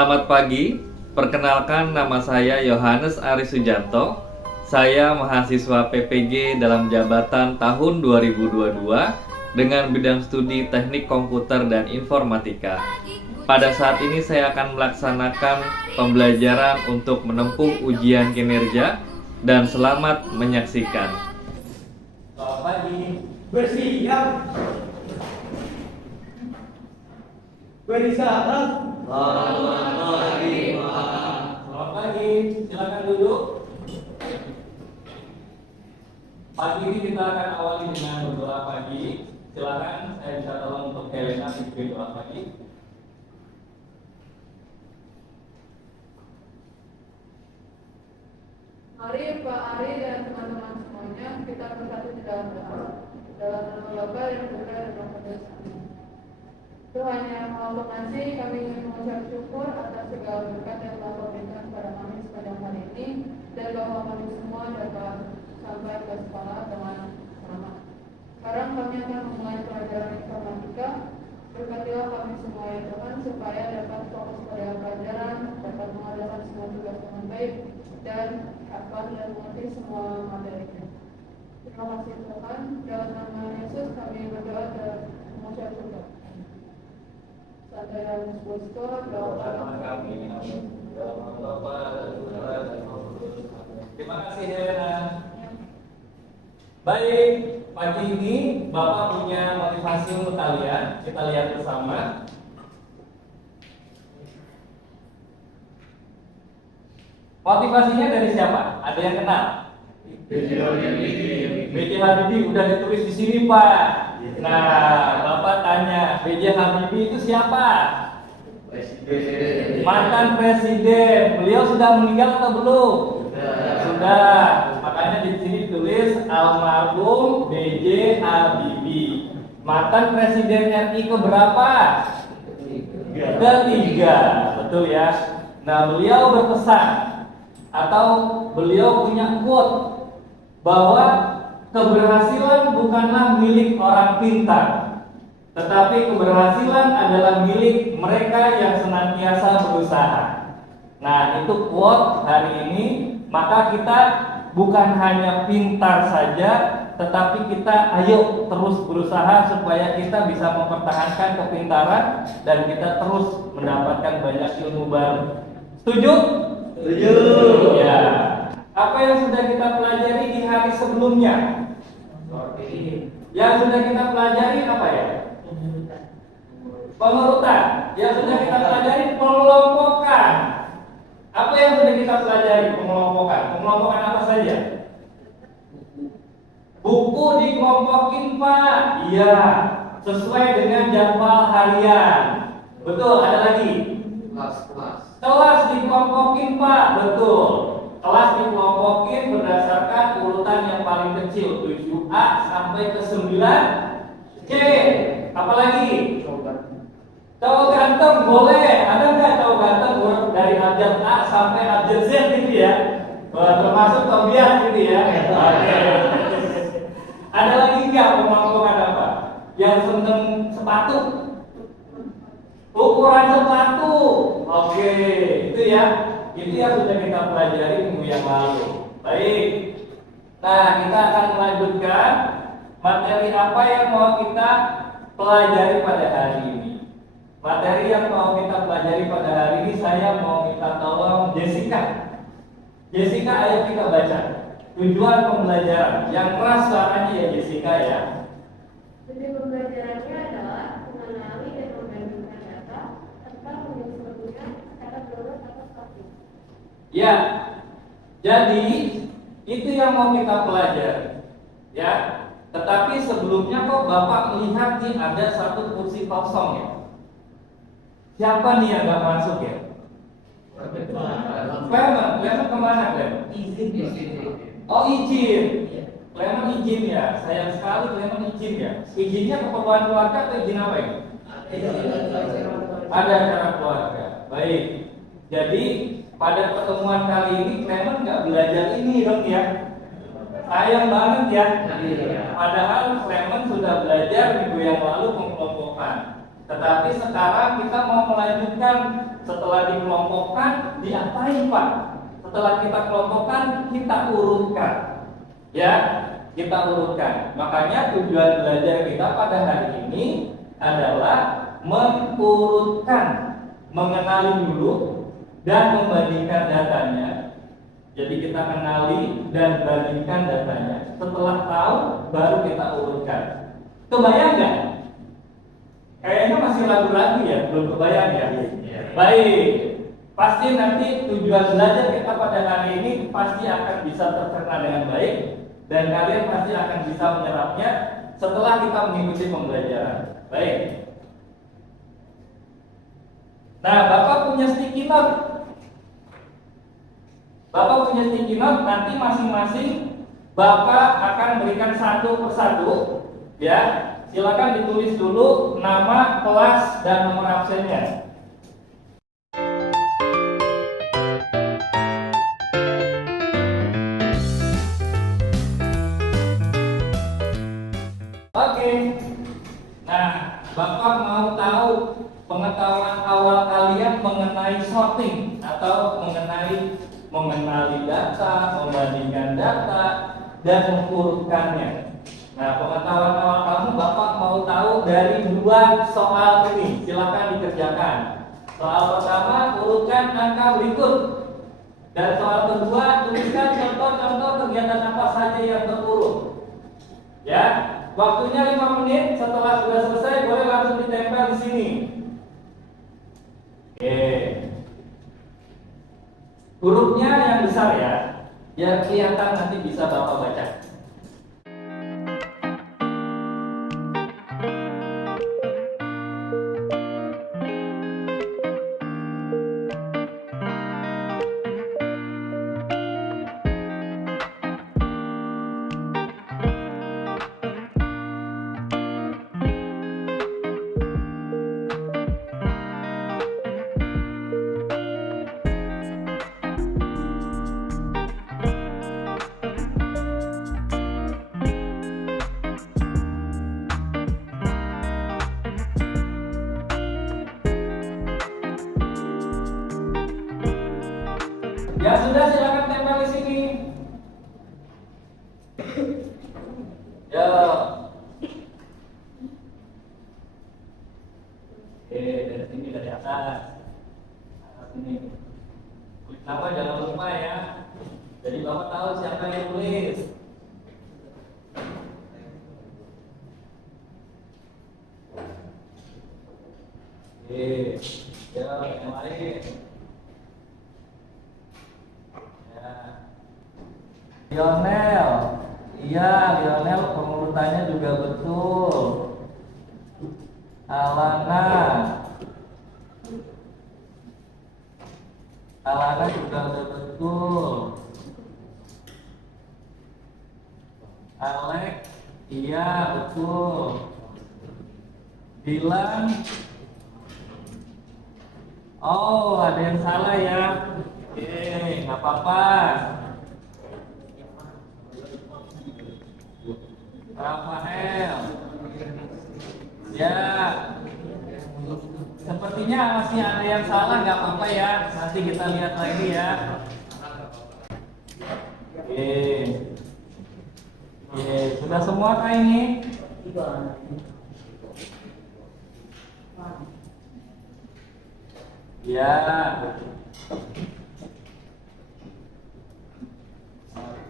Selamat pagi, perkenalkan nama saya Yohanes Ari Sujanto. Saya mahasiswa PPG dalam jabatan tahun 2022 dengan bidang studi Teknik Komputer dan Informatika. Pada saat ini saya akan melaksanakan pembelajaran untuk menempuh ujian kinerja dan selamat menyaksikan. Selamat pagi. Bersiap. Beristirahat. Selamat pagi, Pak. Selamat pagi. Silakan duduk. Pagi ini kita akan awali dengan berdoa pagi. Silakan, saya bisa tolong untuk Helena pimpin doa pagi. Mari Pak Ari dan teman-teman semuanya kita bersatu di dalam doa. Dalam nama Bapa dan Putra dan Roh Kudus. Amin. Tuhan yang Maha Pengasih, kami ingin mengucap syukur atas segala berkat yang telah Kau berikan kepada kami sepanjang hari ini, dan bahwa kami semua dapat sampai ke sekolah dengan selamat. Sekarang kami akan memulai pelajaran informatika. Berkatilah kami semua ya Tuhan, supaya dapat fokus pada pelajaran, dapat mengerjakan semua tugas dengan baik, dan hafal dan mengerti semua materinya. Terima kasih Tuhan. Dalam nama Yesus kami berdoa dan mengucap syukur. Saya Musko, doa kami. Dalam nama Bapa dan Putra dan Roh Kudus. Terima kasih Helena. Baik, pagi ini Bapak punya motivasi untuk kalian. Kita lihat bersama. Motivasinya dari siapa? Ada yang kenal? B.J. Habibie udah ditulis di sini, Pak. Nah, Bapak tanya, B.J. Habibie itu siapa? Mantan presiden. Beliau sudah meninggal atau belum? Sudah. Makanya di sini ditulis almarhum B.J. Habibie. Mantan presiden RI keberapa? Ketiga. Betul ya. Nah, beliau berpesan atau beliau punya quote bahwa keberhasilan bukanlah milik orang pintar, tetapi keberhasilan adalah milik mereka yang senantiasa berusaha. Nah, itu quote hari ini. Maka kita bukan hanya pintar saja, tetapi kita ayo terus berusaha supaya kita bisa mempertahankan kepintaran dan kita terus mendapatkan banyak ilmu baru. Setuju? Setuju. Ya. Apa yang sudah kita pelajari di hari sebelumnya? Yang sudah kita pelajari apa ya? Pengurutan. Yang sudah kita pelajari pengelompokan. Apa yang sudah kita pelajari? Pengelompokan. Pengelompokan apa saja? Buku dikelompokin, Pak. Iya. Sesuai dengan jadwal harian. Betul. Ada lagi? Kelas dikelompokin, Pak. Betul. Kelas dikelompokin berdasarkan urutan yang paling kecil 7A sampai ke 9C. Apalagi? Cowok ganteng boleh. Ada nggak cowok ganteng dari abjad A sampai abjad Z gitu ya? Termasuk Tobias gitu ya? Ada lagi nggak pengelompokan apa? Yang seneng sepatu? Ukuran sepatu. Oke, itu ya. Itu yang sudah kita pelajari minggu yang lalu. Baik. Nah, kita akan melanjutkan materi apa yang mau kita pelajari pada hari ini. Materi yang mau kita pelajari pada hari ini saya mau minta tolong Jessica. Jessica, ayo kita baca. Tujuan pembelajaran. Yang keras suaranya ya Jessica ya. Tujuan pembelajarannya adalah mengenali dan membandingkan data tentang penyusunannya secara global atau statis. Ya, jadi itu yang mau kita pelajari, ya. Tetapi sebelumnya kok Bapak melihat nih ada satu kursi kosong ya. Siapa nih yang nggak masuk ya? Clement kemana Clement? Oh izin. Clement izin ya. Sayang sekali Clement izin ya. Izinnya keperluan keluarga atau izin apa ya? Ada acara keluarga. Baik. Jadi pada pertemuan kali ini Clement nggak belajar ini dong ya. Sayang banget ya. Padahal Clement sudah belajar minggu yang lalu pengelompokan. Tetapi sekarang kita mau melanjutkan, setelah dikelompokkan, diapain Pak? Setelah kita kelompokkan, kita urutkan. Ya, kita urutkan. Makanya tujuan belajar kita pada hari ini adalah mengurutkan, mengenali dulu dan membandingkan datanya. Jadi kita kenali dan bandingkan datanya. Setelah tahu, baru kita urutkan. Kebayang nggak? Kayaknya masih ragu-ragu ya, belum kebayang ya. Baik, pasti nanti tujuan belajar kita pada hari ini pasti akan bisa tercerna dengan baik dan kalian pasti akan bisa menyerapnya setelah kita mengikuti pembelajaran. Baik. Nah, Bapak punya sticky note. Bapak punya sticky note, nanti masing-masing Bapak akan berikan satu persatu, ya. Silakan ditulis dulu nama, kelas, dan nomor absennya. Oke. Nah, Bapak mau tahu pengetahuan awal kalian mengenai sorting atau mengenali data, membandingkan data, dan mengurutkannya. Nah, pengetahuan awal kamu Bapak mau tahu dari dua soal ini. Silakan dikerjakan. Soal pertama, urutkan angka berikut. Dan soal kedua, tuliskan contoh-contoh kegiatan apa saja yang berurut. Ya, waktunya 5 menit. Setelah sudah selesai, boleh langsung ditempel di sini. Oke. Hurufnya yang besar ya, biar kelihatan nanti bisa Bapak baca. Ya sudah, silakan tempel di sini. Ya. Oke, dari sini dari atas. Atas sini. Tulis nama jangan lupa ya. Jadi Bapak tahu siapa yang tulis. Oke, ya yang lain. Lionel, iya Lionel pengurutannya juga betul. Alana juga udah betul. Alex, iya betul. Dilan, oh ada yang salah ya. Oke, nggak apa-apa. Rafael, ya, sepertinya masih ada yang salah, nggak apa-apa ya. Nanti kita lihat lagi ya. Oke, sudah semua kah ini? Ya.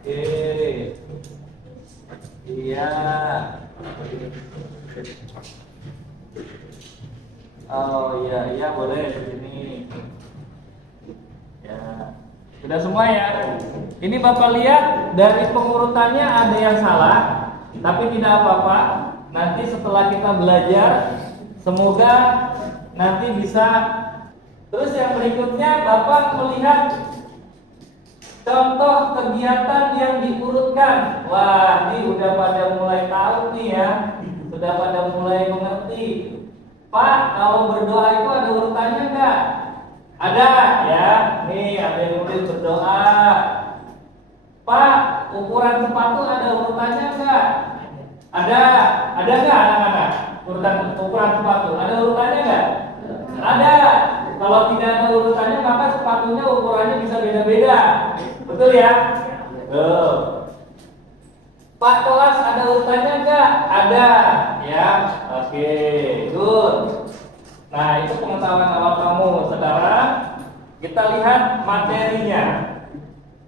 Oke. Iya. Oh iya, iya boleh ini. Ya. Sudah semua ya. Ini Bapak lihat dari pengurutannya ada yang salah, tapi tidak apa-apa. Nanti setelah kita belajar, semoga nanti bisa. Terus yang berikutnya Bapak melihat contoh kegiatan yang diurutkan. Wah, ini udah pada mulai tahu nih ya. Sudah pada mulai mengerti. Pak, kalau berdoa itu ada urutannya enggak? Ada ya. Nih ada yang nulis berdoa. Pak, ukuran sepatu ada urutannya enggak? Ada enggak anak-anak? ukuran sepatu. Ada urutannya nggak? Ada. Kalau tidak ada urutannya maka sepatunya ukurannya bisa beda-beda. Betul ya? Tuh. Pak kelas ada urutannya nggak? Ada. Ya. Oke. Good. Nah itu pengetahuan awal kamu. Sekarang kita lihat materinya.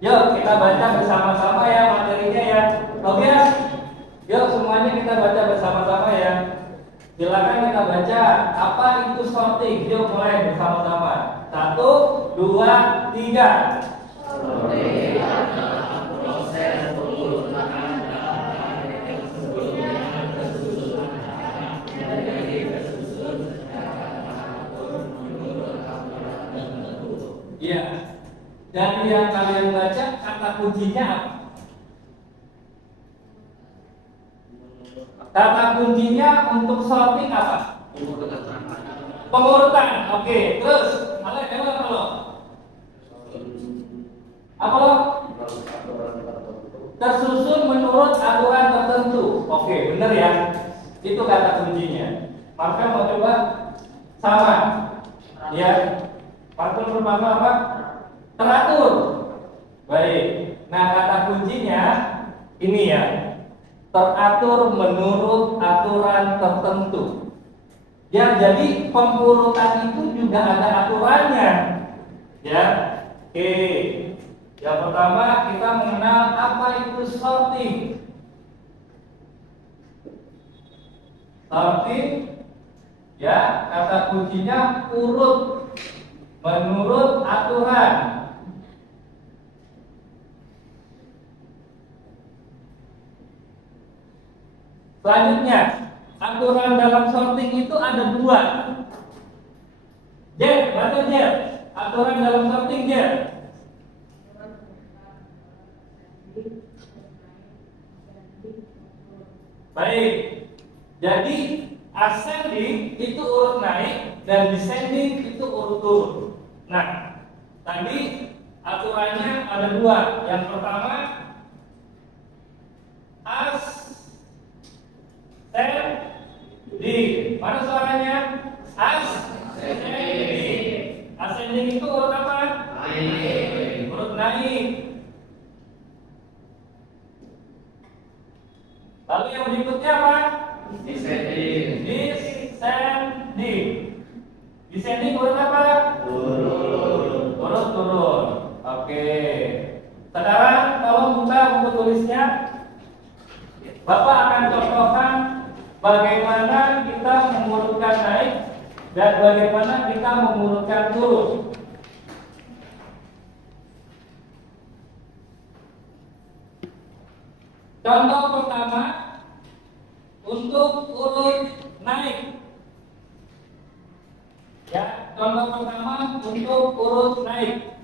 Yuk kita baca bersama-sama ya materinya ya. Oke ya? Yuk semuanya kita baca bersama-sama ya. Silakan kita baca apa itu sorting. Yuk mulai bersama-sama. 1, 2, 3. Sorting adalah proses pengurutan data yang sebelumnya tersusun menjadi tersusun secara teratur menurut aturan tertentu. Iya. Dan yang kalian baca kata kuncinya apa? Kata kuncinya untuk sorting apa? Pengurutan. Oke. Terus, halo. Apa lo? Tersusun menurut aturan tertentu. Oke, benar ya. Itu kata kuncinya. Maka mau coba sama. Ya. Faktor pertama apa? Teratur. Baik. Nah, kata kuncinya ini ya. Teratur menurut aturan tertentu. Ya, jadi pengurutan itu juga ada aturannya. Ya. Oke. Yang pertama kita mengenal apa itu sorting. Sorting ya, kata kuncinya urut menurut aturan. Selanjutnya, aturan dalam sorting itu ada 2. Jet, baca Jet. Aturan dalam sorting Jet. Baik. Jadi ascending itu urut naik dan descending itu urut turun. Nah, tadi aturannya ada 2. Yang pertama ascending. Mana suaranya? Ascending. Ascending itu urut apa? Naik. Urut naik. Lalu yang berikutnya apa? Descending. Descending. Descending urut apa? Turun. Urut turun. Oke. Sekarang tolong buka buku tulisnya. Bapak akan contohkan bagaimana kita mengurutkan naik dan bagaimana kita mengurutkan turun. Contoh pertama untuk urut naik. Ya, contoh pertama untuk urut naik.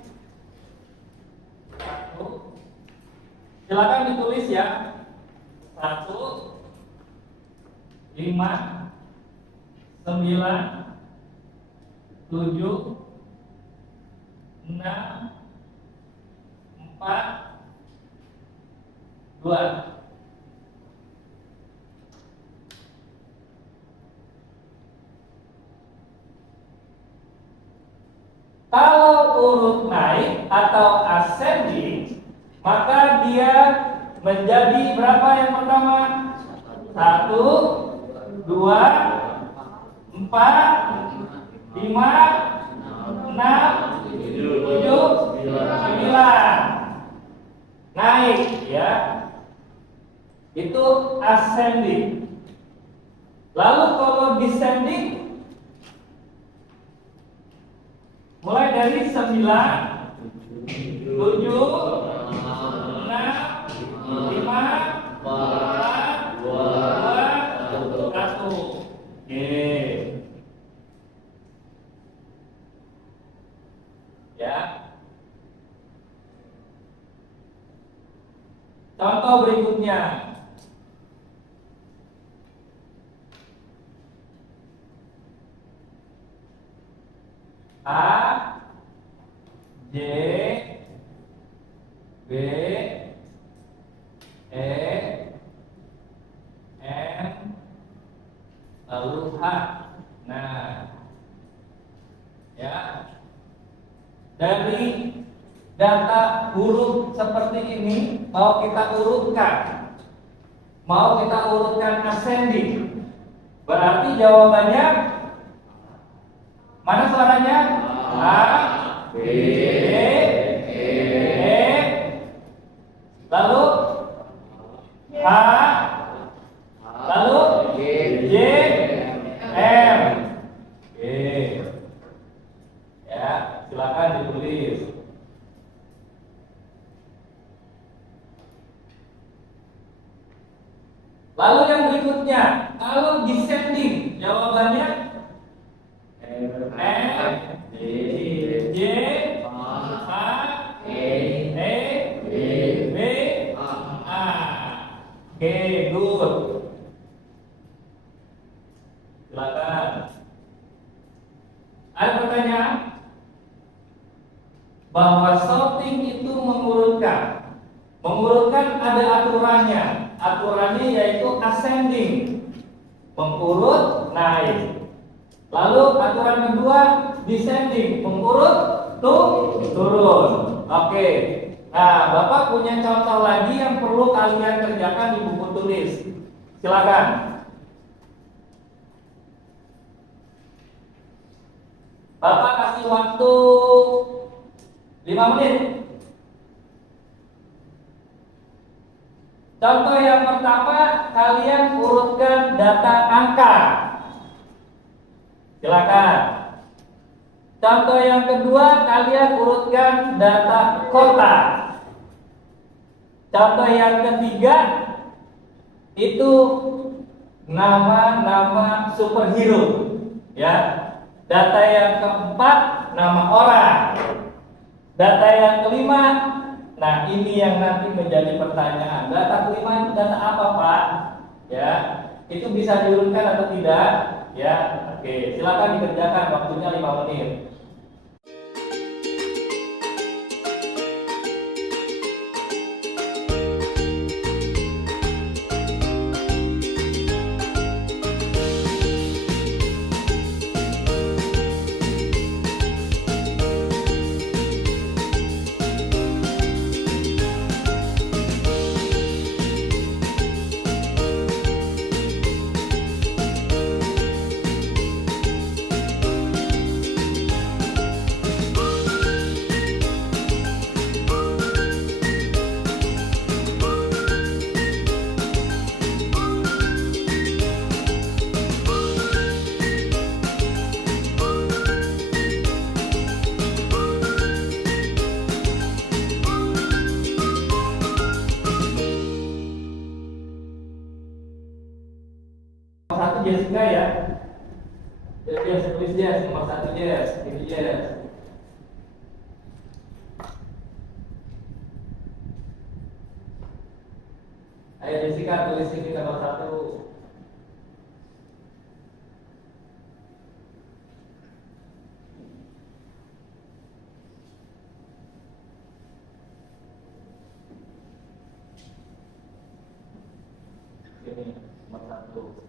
Silakan ditulis ya. 1, 5, 9, 7, 6, 4, 2. Kalau urut naik atau ascending, maka dia menjadi berapa yang pertama? 1, 2, 4, 5, 6, 7, 9. Naik ya. Itu ascending. Lalu kalau descending mulai dari 9, 7, 6, 5, 4, 2, 1. Oke. Ya. Contoh berikutnya. A, J, B, E, N, E, lalu H. Nah, ya. Dari data huruf seperti ini mau kita urutkan. Mau kita urutkan ascending. Berarti jawabannya mana suaranya? A, B, E, lalu H, lalu J, M. Oke. Ya, silakan ditulis. Lalu yang berikutnya, kalau descending, jawabannya F, J, H, E, B, A. Oke, good. Silakan. Ada pertanyaan? Bahwa sorting itu mengurutkan. Mengurutkan ada aturannya. Aturannya yaitu ascending, mengurut naik. Lalu aturan kedua descending, mengurut turun. Oke. Nah, Bapak punya contoh lagi yang perlu kalian kerjakan di buku tulis. Silakan. Bapak kasih waktu 5 menit. Contoh yang pertama, kalian urutkan data angka. Silakan. Contoh yang kedua, kalian urutkan data kota. Contoh yang ketiga, itu nama-nama superhero. Ya. Data yang keempat, nama orang. Data yang kelima, nah ini yang nanti menjadi pertanyaan. Data kelima itu data apa, Pak? Ya, itu bisa diurutkan atau tidak? Ya, oke. Silakan dikerjakan. Waktunya 5 menit. Satu Jessica ya. Jess, tulis Jess, nomor 1 Jess, ini Jess. Ayo Jessica, tulis ini nomor 1. Ini nomor 1.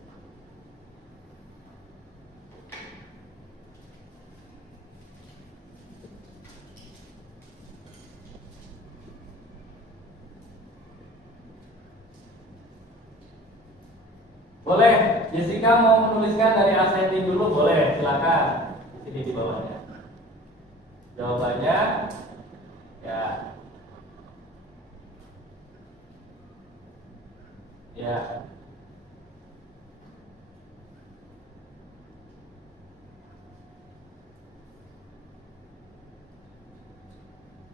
Boleh, Jessica mau menuliskan dari ascending dulu, boleh, silakan. Di sini di bawahnya. Jawabannya ya. Ya.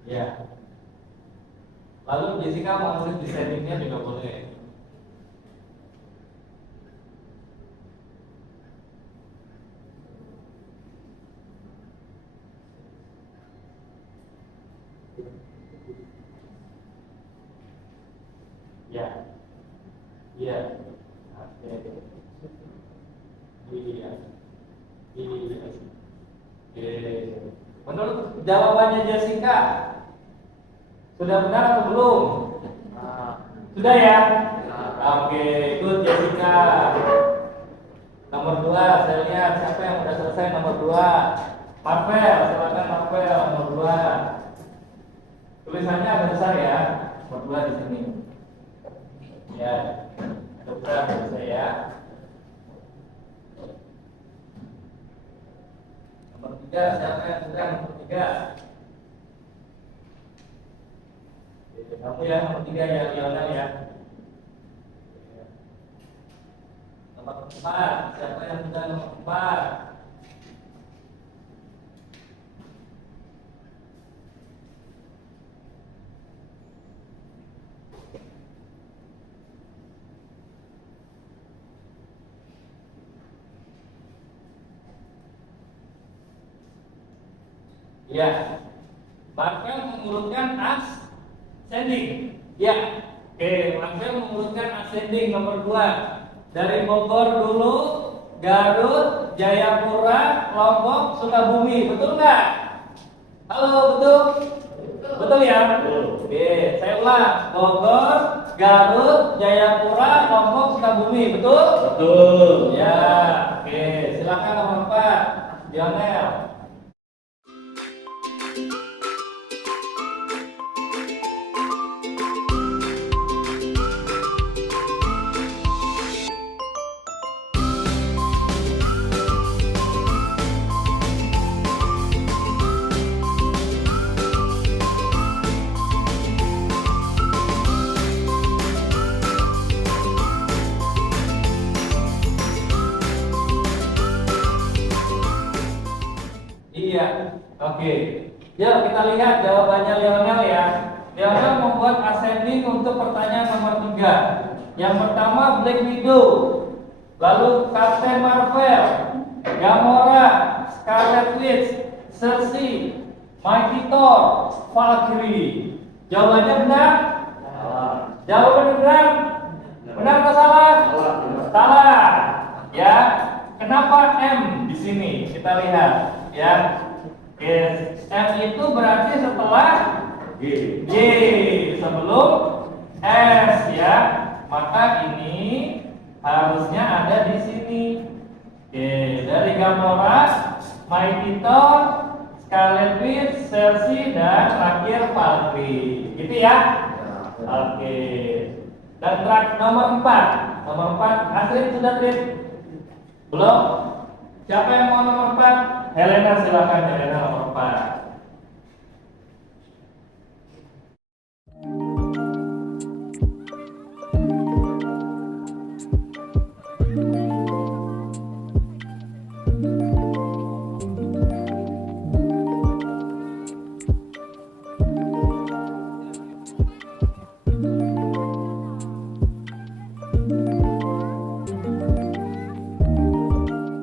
Ya. Lalu Jessica mau nulis descendingnya juga boleh. Ya, iya, oke, iya, iya, oke. Menurut jawabannya Jessica, sudah benar atau belum? Sudah ya? Oke, good Jessica. Nomor 2, saya lihat siapa yang udah selesai nomor 2. Marvel, silakan Marvel nomor 2. Tulisannya agak besar ya, nomor 2 di sini. Ya, agak besar selesai ya. Nomor 3, siapa yang sudah nomor 3? Kamu ya, nomor 3 ya, Lionel ya. Nomor 4, siapa yang sudah nomor 4? Ya, Marvel mengurutkan ascending. Ya, oke, Marvel mengurutkan ascending nomor 2. Dari Bogor dulu, Garut, Jayapura, Lombok, Sukabumi, betul nggak? Halo, betul? Betul ya? Oke, saya ulang. Bogor, Garut, Jayapura, Lombok, Sukabumi, betul? Betul. Ya, oke, silakan nomor 4, Lionel. Iya, oke. Yuk kita lihat jawabannya Lionel ya. Lionel membuat ascending untuk pertanyaan nomor 3. Yang pertama Black Widow, lalu Captain Marvel, Gamora, Scarlet Witch, Cersei, Mighty Thor, Valkyrie. Jawabannya benar? Jawabannya benar? Benar atau salah? Salah. Ya. Kenapa M di sini? Kita lihat ya. Yes. M itu berarti setelah G sebelum S ya. Maka ini harusnya ada di sini. Oke, dari Gamora, Mighty Thor, Scarlet Witch, Cersei dan terakhir Valkyrie. Gitu ya? Oke. Dan nomor 4. Nomor 4 Astrid sudah trip? Belum? Siapa yang mau nomor 4? Helena, silakan Helena nomor 4.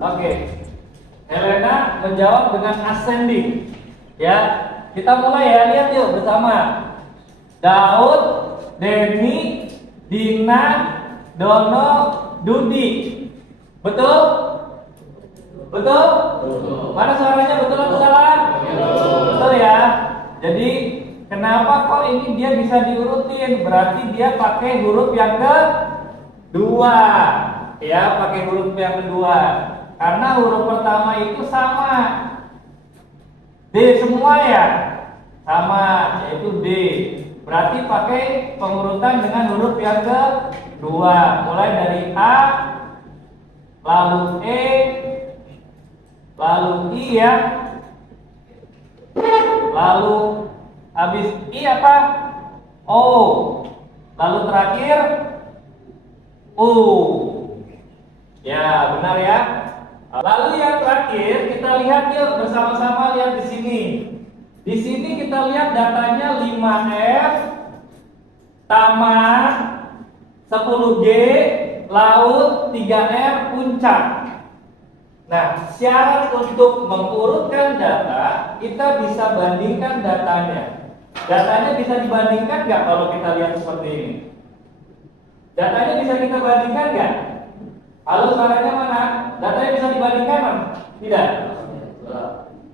Oke, Helena menjawab dengan ascending. Ya, kita mulai ya, lihat yuk bersama. Daud, Denny, Dina, Dono, Dudi. Betul? Betul? Mana suaranya, betul atau salah? Betul ya. Jadi kenapa kok ini dia bisa diurutin? Berarti dia pakai huruf yang kedua. Ya, pakai huruf yang kedua. Karena huruf pertama itu sama, D semua ya, sama, yaitu D. Berarti pakai pengurutan dengan huruf yang kedua, mulai dari A, lalu E, lalu I ya, lalu habis I apa? O, lalu terakhir U. Ya, benar ya. Lalu yang terakhir kita lihat yuk bersama-sama, lihat di sini. Di sini kita lihat datanya 5F, taman, 10G, laut, 3R, puncak. Nah, syarat untuk mengurutkan data, kita bisa bandingkan datanya. Datanya bisa dibandingkan nggak kalau kita lihat seperti ini? Datanya bisa kita bandingkan nggak? Halo, suaranya mana? Datanya bisa dibandingkan? Tidak.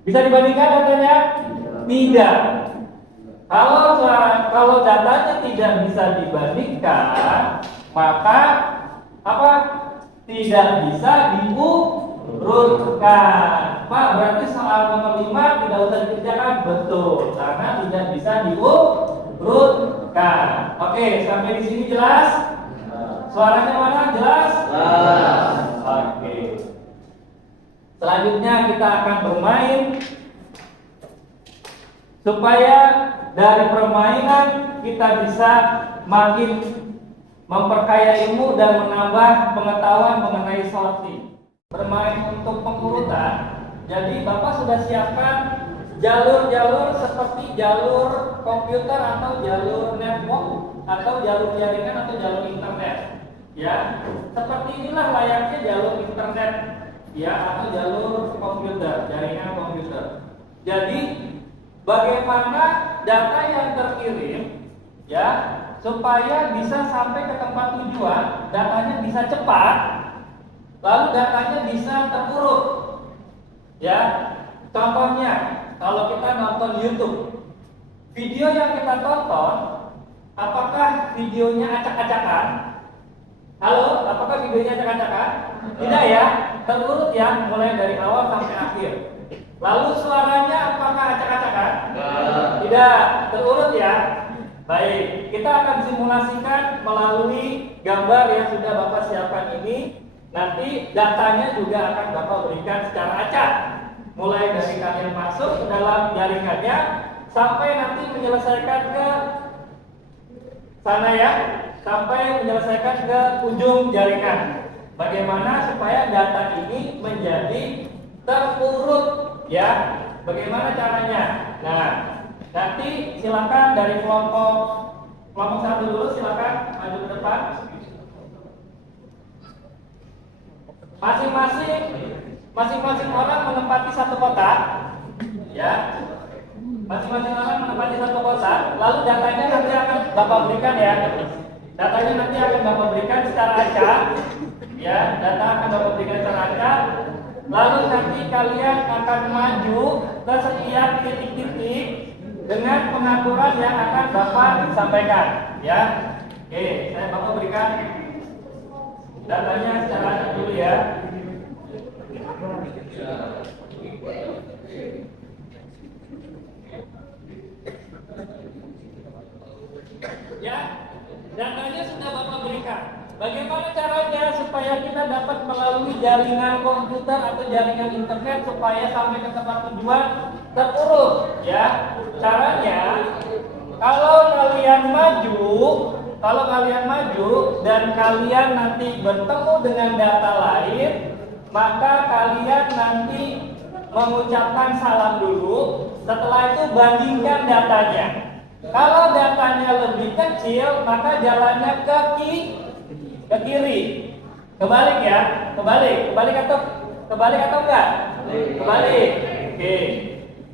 Bisa dibandingkan datanya? Tidak. Kalau datanya tidak bisa dibandingkan, maka apa? tidak bisa diurutkan. Pak, berarti soal nomor 5 tidak usah dikerjakan? Betul, karena tidak bisa diurutkan. Oke, sampai di sini jelas? Suaranya mana? Jelas? Jelas. Oke. Selanjutnya kita akan bermain supaya dari permainan kita bisa makin memperkaya ilmu dan menambah pengetahuan mengenai sorting. Bermain untuk pengurutan. Jadi Bapak sudah siapkan jalur-jalur seperti jalur komputer atau jalur network atau jalur jaringan atau jalur internet. Ya, seperti inilah layaknya jalur internet ya atau jalur komputer, jaringan komputer. Jadi bagaimana data yang terkirim ya supaya bisa sampai ke tempat tujuan, datanya bisa cepat, lalu datanya bisa terurut. Ya, contohnya kalau kita nonton YouTube, video yang kita tonton, apakah videonya acak-acakan? Halo, apakah videonya acak-acakan? Tidak ya, terurut ya, mulai dari awal sampai akhir. Lalu suaranya apakah acak-acakan? Tidak, terurut ya. Baik, kita akan simulasikan melalui gambar yang sudah Bapak siapkan ini. Nanti datanya juga akan Bapak berikan secara acak. Mulai dari kalian masuk ke dalam jaringannya sampai nanti menyelesaikan ke sana ya, sampai menyelesaikan ke ujung jaringan. Bagaimana supaya data ini menjadi terurut ya? Bagaimana caranya? Nah, nanti silakan dari kelompok 1 dulu, silakan maju ke depan. Masing-masing orang menempati satu kotak, ya. Masing-masing orang menempati satu kotak. Lalu datanya nanti akan Bapak berikan ya. Datanya nanti akan Bapak berikan secara acak, ya. Data akan Bapak berikan secara acak. Lalu nanti kalian akan maju ke setiap titik-titik dengan pengaturan yang akan Bapak sampaikan, ya. Oke, saya Bapak berikan datanya secara acak dulu ya. Ya, datanya sudah Bapak berikan. Bagaimana caranya supaya kita dapat melalui jaringan komputer atau jaringan internet supaya sampai ke tempat tujuan terurut? Ya, caranya kalau kalian maju dan kalian nanti bertemu dengan data lain, maka kalian nanti mengucapkan salam dulu. Setelah itu bandingkan datanya. Kalau datanya lebih kecil, maka jalannya ke kiri. Kebalik ya, kebalik atau enggak? Kebalik. Oke.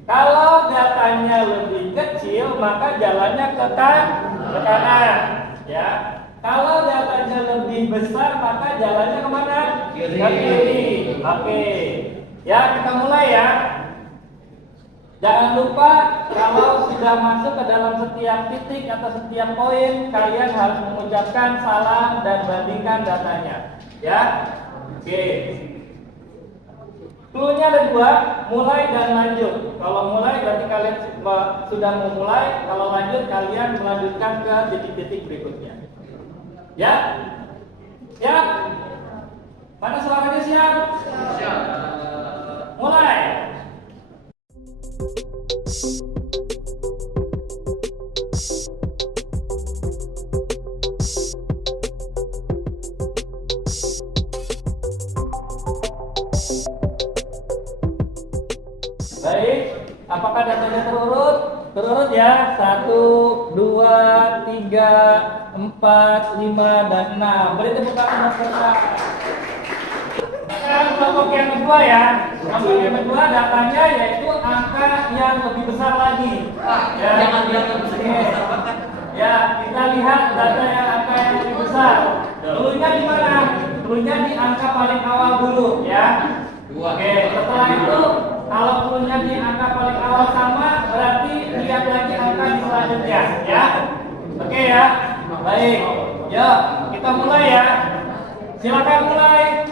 Kalau datanya lebih kecil, maka jalannya ke kanan. Ya. Kalau datanya lebih besar, maka jalannya kemana? Ke kiri. Oke. Ya, kita mulai ya. Jangan lupa kalau sudah masuk ke dalam setiap titik atau setiap poin, kalian harus mengucapkan salam dan bandingkan datanya. Ya. Oke. Clue-nya ada 2, mulai dan lanjut. Kalau mulai berarti kalian sudah memulai, kalau lanjut kalian melanjutkan ke titik-titik berikutnya. Ya? Ya? Mana suaranya siap? Siap. Mulai. Baik, apakah datanya terurut? Terurut ya. 1, 2, 3, 4, 5, dan 6. Beri tepuk tangan untuk mereka. Sekarang kelompok yang kedua ya. Kelompok yang kedua datanya yaitu angka yang lebih besar lagi. Ya. Jangan bilang yang besar. Ya, kita lihat data yang angka yang lebih besar. Cluenya di mana? Cluenya di angka paling awal dulu ya. Oke, setelah itu kalau cluenya di angka paling awal sama, berarti lihat lagi angka di selanjutnya ya. Oke ya. Baik. Ya, kita mulai ya. Silakan mulai.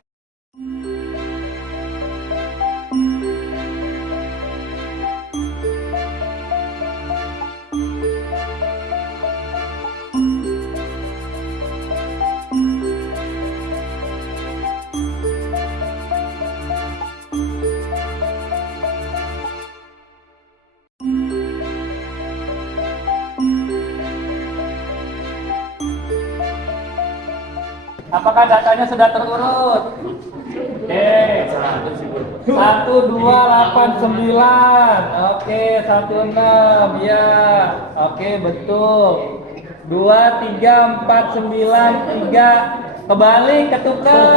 Apakah datanya sudah terurut? Oke. 1289. Oke, 16. Ya. Oke, betul. 23493. Kebalik, ketukar.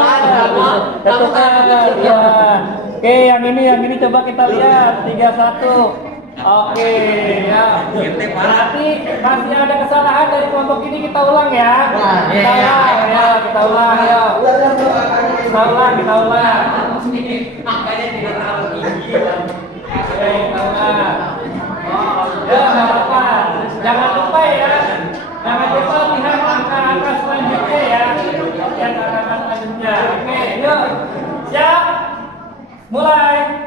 Ketukar. Ya. Oke, yang ini coba kita lihat. 31. Oke, ya. Berarti masih ada kesalahan dari kelompok ini, kita ulang ya. Kita ulang ya, kita ulang ya. Kita ulang. Makanya tidak terlalu tinggi. Oke, kita ulang. Ya, nggak apa-apa. Jangan lupa ya. Jangan lupa lihat angka-angka selanjutnya ya. Lihat angka-angka selanjutnya. Oke, yuk. Siap? Mulai.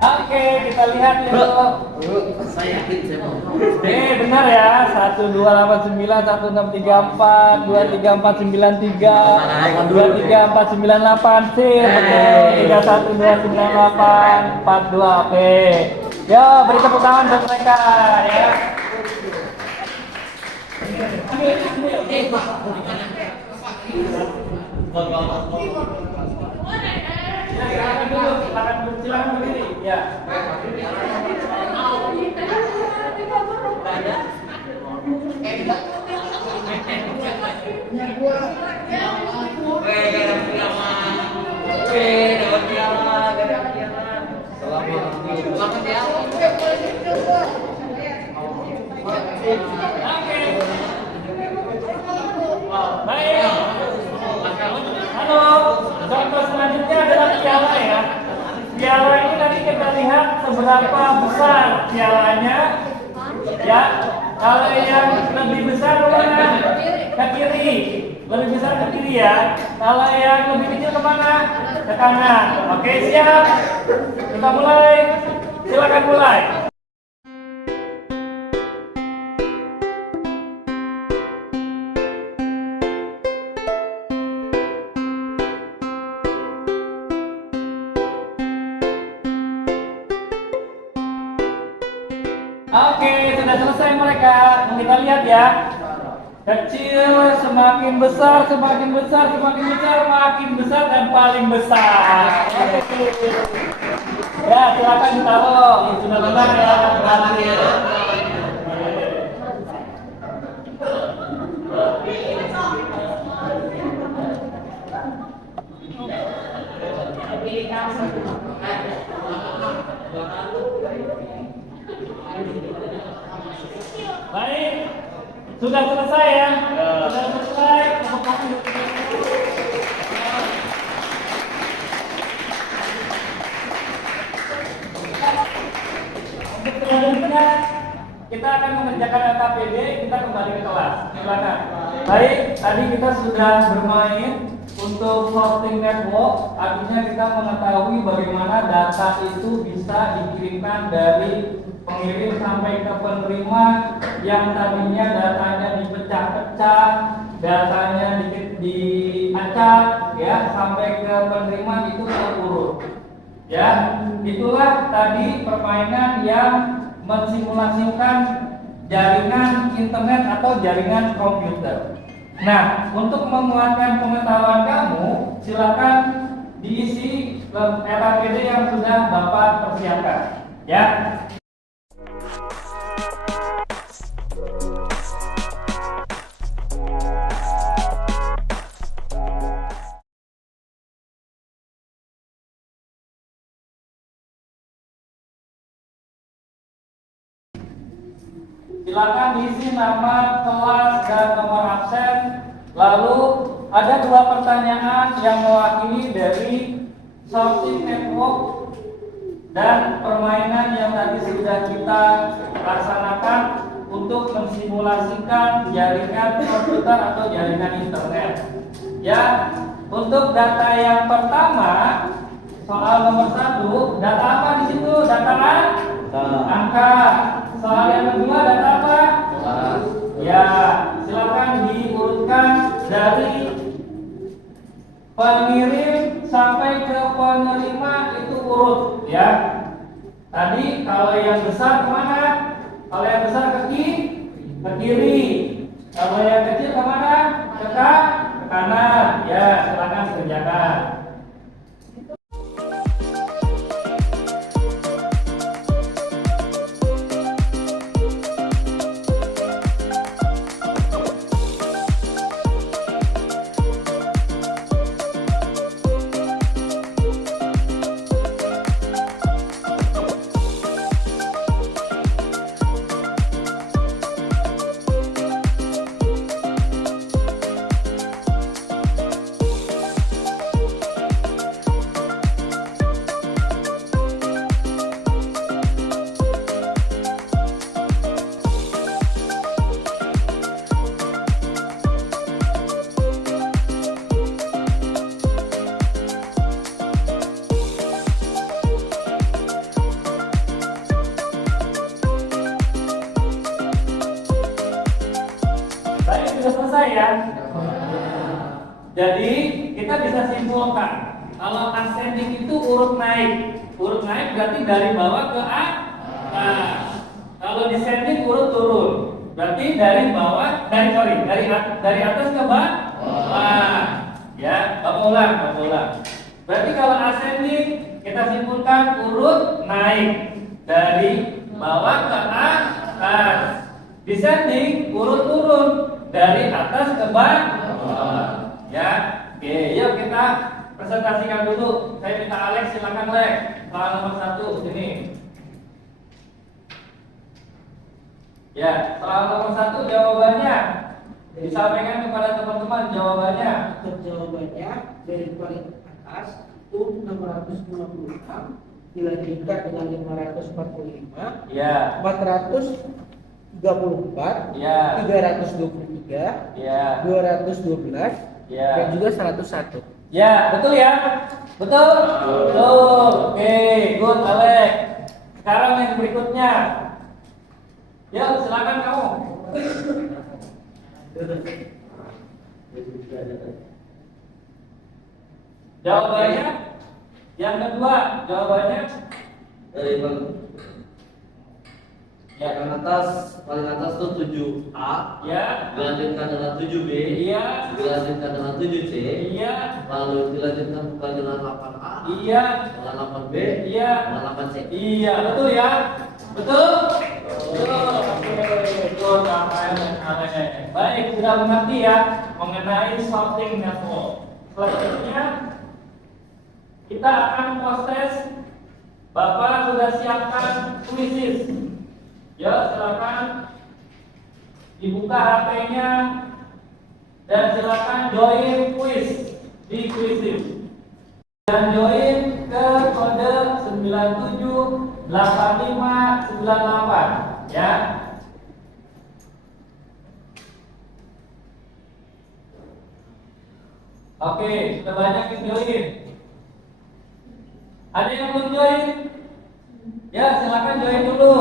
Oke, kita lihat yuk. Saya yakin saya mau. Oke, benar ya. 1289, 1634, 23493, 23498 sih. Betul. 31298, 42. Oke. Yo, beri tepuk tangan buat mereka ya. Silakan berdiri. Ya. Selamat ya. Baik. Halo. Contoh selanjutnya adalah piala ya. Piala ini nanti kita lihat seberapa besar pialanya. Ya. Kalau yang lebih besar kemana? Ke kiri. Lebih besar ke kiri ya. Kalau yang lebih kecil kemana? Ke kanan. Oke, siap. Kita mulai. Silakan mulai. Oke, sudah selesai mereka. Kita lihat ya. Kecil, semakin besar, semakin besar, semakin besar, makin besar dan paling besar. Ya, silakan ditaruh. Sudah benar ya. Baik, sudah selesai ya. Sudah selesai. Untuk selanjutnya kita akan mengerjakan LKPD. Kita kembali ke kelas. Silakan. Baik, tadi kita sudah bermain untuk sorting network. Artinya kita mengetahui bagaimana data itu bisa dikirimkan dari pengirim sampai ke penerima yang tadinya datanya dipecah-pecah, datanya diacak ya sampai ke penerima itu terurut. Ya, itulah tadi permainan yang mensimulasikan jaringan internet atau jaringan komputer. Nah, untuk menguatkan pengetahuan kamu, silakan diisi LKPD yang sudah Bapak persiapkan. Ya. Silakan diisi nama, kelas, dan nomor absen. Lalu ada dua pertanyaan yang mewakili dari sorting network dan permainan yang tadi sudah kita laksanakan untuk mensimulasikan jaringan komputer atau jaringan internet. Ya, untuk data yang pertama, soal nomor 1, data apa di situ? Data angka. Soal yang kedua data apa? Ya, silakan diurutkan dari pengirim sampai Tadi kalau yang besar kemana? Kalau yang besar ke kiri. Kalau yang kecil kemana? Ke kanan. Ya, silakan dikerjakan. Baik, sudah selesai ya. Jadi kita bisa simpulkan kalau ascending itu urut naik. Urut naik berarti dari bawah ke atas. Kalau descending urut turun. Berarti dari bawah, dari atas ke bawah. Ya, Bapak ulang. Berarti kalau ascending kita simpulkan urut naik dari bawah ke atas. Descending urut turun dari atas ke bawah. Ya, oke, yuk kita presentasikan dulu. Saya minta Alex, silakan Lex. Soal nomor 1 ini. Ya, soal nomor 1 jawabannya disampaikan kepada teman-teman jawabannya. Untuk jawabannya dari paling atas itu 656 dilanjutkan dengan 545, Ya, 434, ya, 323, ya, 212, ya. dan juga 101. Ya, betul ya? Betul? Betul. Oke, good Alex. Sekarang yang berikutnya. Ya, silakan kamu. Jawabannya yang kedua, jawabannya Dari ya, paling atas tuh 7A, ya, dilanjutkan dengan 7B, iya, dilanjutkan dengan 7C, iya, lalu dilanjutkan kembali dengan 8A, iya, dengan 8B, iya, dengan 8C. iya, betul ya? Betul? Betul. Oke, good Rafael dan Alex. Baik, sudah mengerti ya mengenai sorting network. Selanjutnya kita akan proses. Bapak sudah siapkan kuisis. Ya, silakan dibuka HP-nya dan silakan join kuis di kuisis. Dan join ke kode 978598 ya. Oke, sudah banyak yang join. Ada yang belum join? Ya, silakan join dulu.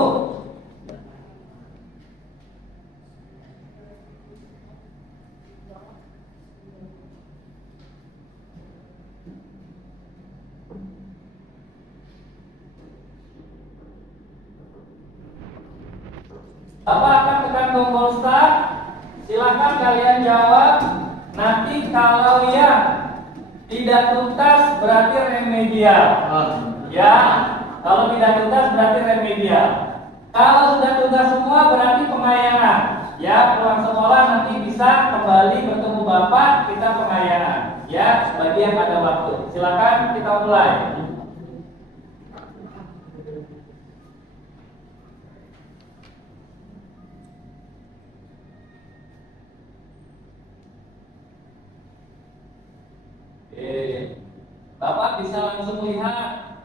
Bapak akan tekan tombol start. Silakan kalian jawab. Nanti kalau yang tidak tuntas berarti remedial. Ya, kalau tidak tuntas berarti remedial. Kalau sudah tuntas semua berarti pengayaan. Ya, pulang sekolah nanti bisa kembali bertemu Bapak, kita pengayaan. Ya, bagi yang ada waktu. Silakan kita mulai. Bapak bisa langsung lihat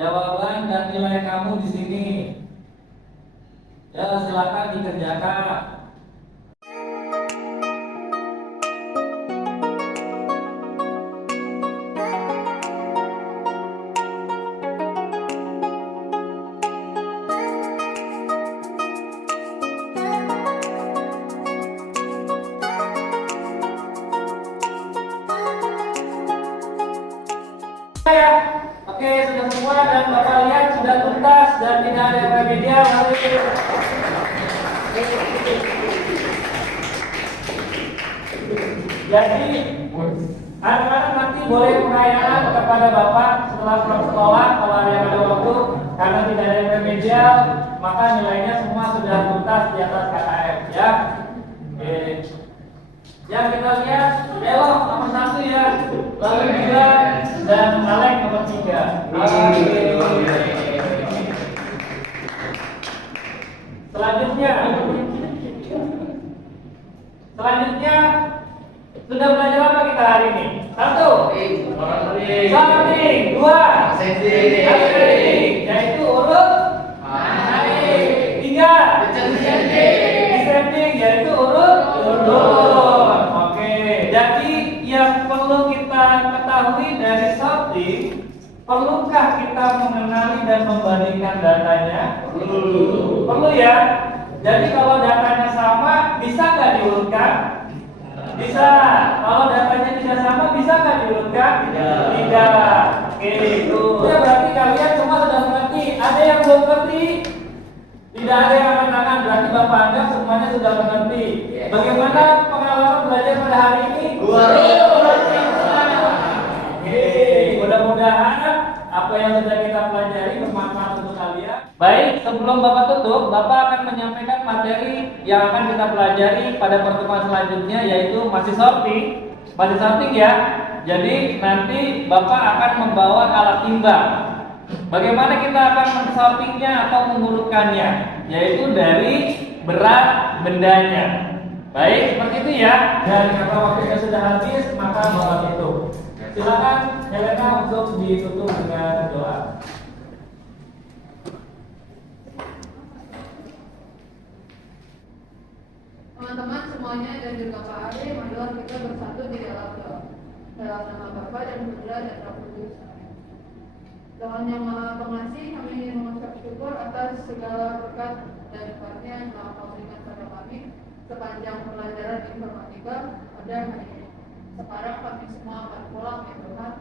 jawaban dan nilai kamu di sini. Ya, silakan dikerjakan. Ya, oke, sudah semua dan Bapak lihat sudah tuntas. tuntas dan tidak ada remedial. Jadi anak-anak nanti boleh perayaan kepada Bapak setelah pulang sekolah kalau ada yang ada waktu, karena tidak ada remedial maka nilainya semua sudah tuntas di atas KKM ya. Oke. Yang kita lihat Elo nomor 1 ya, lalu Bila dan Alek nomor 3. Selanjutnya sudah belajar apa kita hari ini? 1. Sorting. 2. Ascending. Yaitu urut naik. 3. Descending. Yaitu urut turun. Oke. Jadi yang perlu kita ketahui dari sorting, perlukah kita mengenali dan membandingkan datanya? Perlu ya. Jadi kalau datanya sama, bisa nggak diurutkan? Bisa. Kalau datanya tidak sama, bisa nggak diurutkan? Tidak. Oke, itu. Ya berarti kalian semua sudah mengerti. Ada yang belum mengerti? Tidak ada yang angkat tangan. Berarti Bapak anggap semuanya sudah mengerti. Bagaimana pengalaman belajar pada hari ini? Oke, mudah-mudahan apa yang sudah kita pelajari bermanfaat untuk kalian. Baik, sebelum Bapak tutup, Bapak akan menyampaikan materi yang akan kita pelajari pada pertemuan selanjutnya, yaitu masih sorting. Masih sorting ya. Jadi nanti Bapak akan membawa alat timbang. Bagaimana kita akan men-sortingnya atau mengurutkannya? Yaitu dari berat bendanya. Baik, seperti itu ya. Dan karena waktunya sudah habis, maka Bapak tutup. Silakan Helena untuk ditutup dengan doa. Teman-teman semuanya dan juga Pak Ari, marilah kita bersatu di dalam doa. Dalam nama Bapa dan Putra dan Roh Kudus. Tuhan yang Maha Pengasih, kami ingin mengucap syukur atas segala berkat dan karunia yang telah Kau berikan pada kami sepanjang pelajaran informatika pada hari ini. Sekarang kami semua akan pulang ya Tuhan.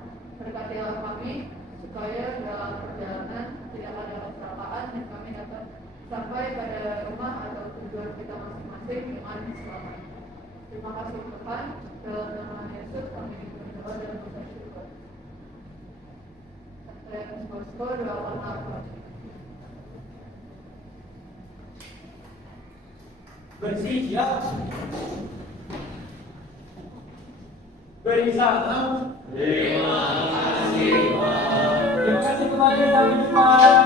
Berkatilah kami supaya dalam perjalanan tidak ada kecelakaan dan kami dapat sampai pada rumah atau tujuan kita masing-masing dengan selamat. Terima kasih Tuhan. Dalam nama Yesus kami berdoa dan bersyukur. Saya bersyukur doakan aku. Bersih ya. Beri salam. Terima kasih. Terima kasih kembali. Sampai jumpa.